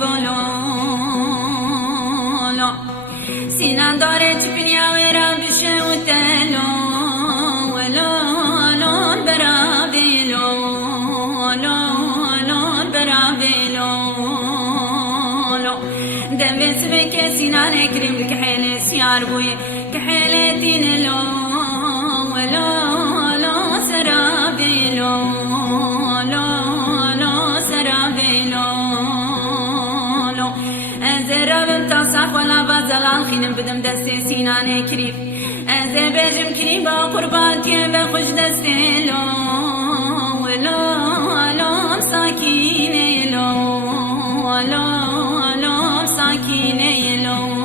بولو سینان داره تبنیا و را بشه و تلو ولو لون براویلو لون براویلو دمت بك سینان اکرم کحیل سیار بوی کحیل دین لو ولو سرابیلو زلال خینم بدم دستی سینان کریف از بجم کریبا قربانتی به خوش دستی لو لو ساکینه لو ساکینه لو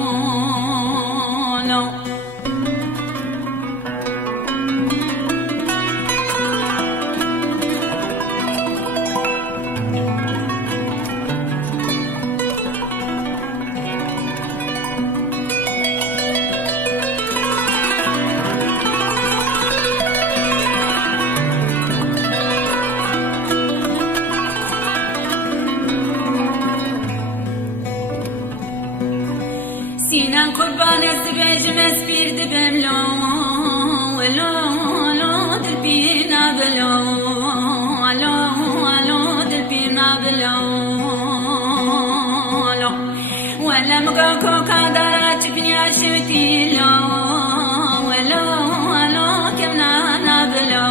سینان قربان از بجم از بیر دبم لو دل بینا بلو دل بینا بلو ولا مقاكو كادرات بنيا شوتي لو كمنا نابلو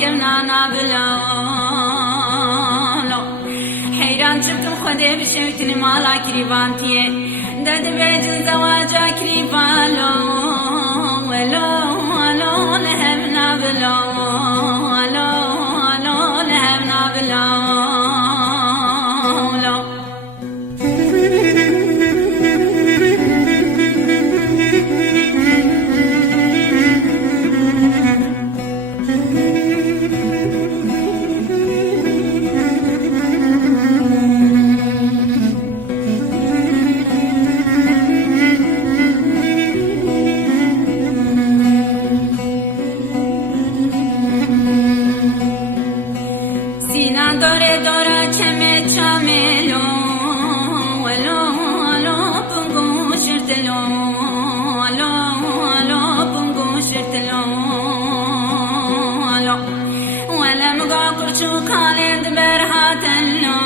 كمنا نابلو شفتم خودي بشوتني مالا كريبانتيه داد بيجن زواجا كريبالو ولو لهمنا بلو لهمنا بلو داره چمه چملو ولو بونگو شرتلو بونگو شرتلو ولا مقاقر شو كالند برهاتلو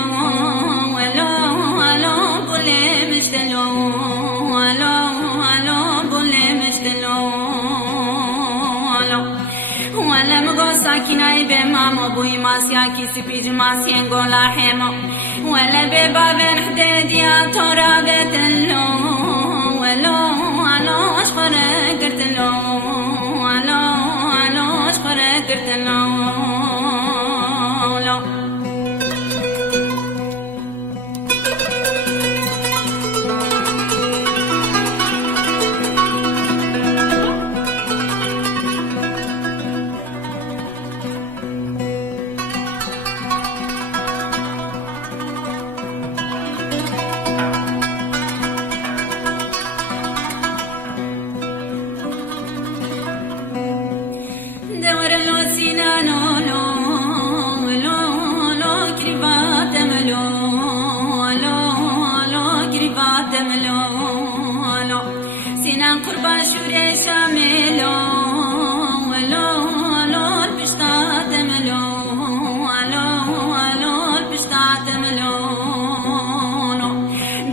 ولو بولي مشتلو بولي مشتلو ولا مگو ساکینای به ماما بوی ماسیا کی سپیج ماسین گولا همو ولا به بابن حدیدیا تورا بتلو ولو اشخر قرتلو اشخر قرتلو سینان قربان شوره شاملو ولو بشتات ملو بشتات ملو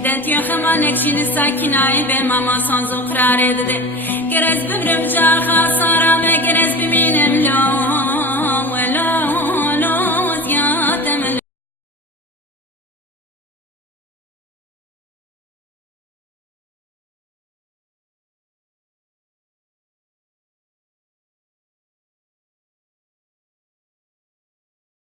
دت یا خمانك شين ساكناي به ماما سانزو قرار دده گرز بمرم جا خاصا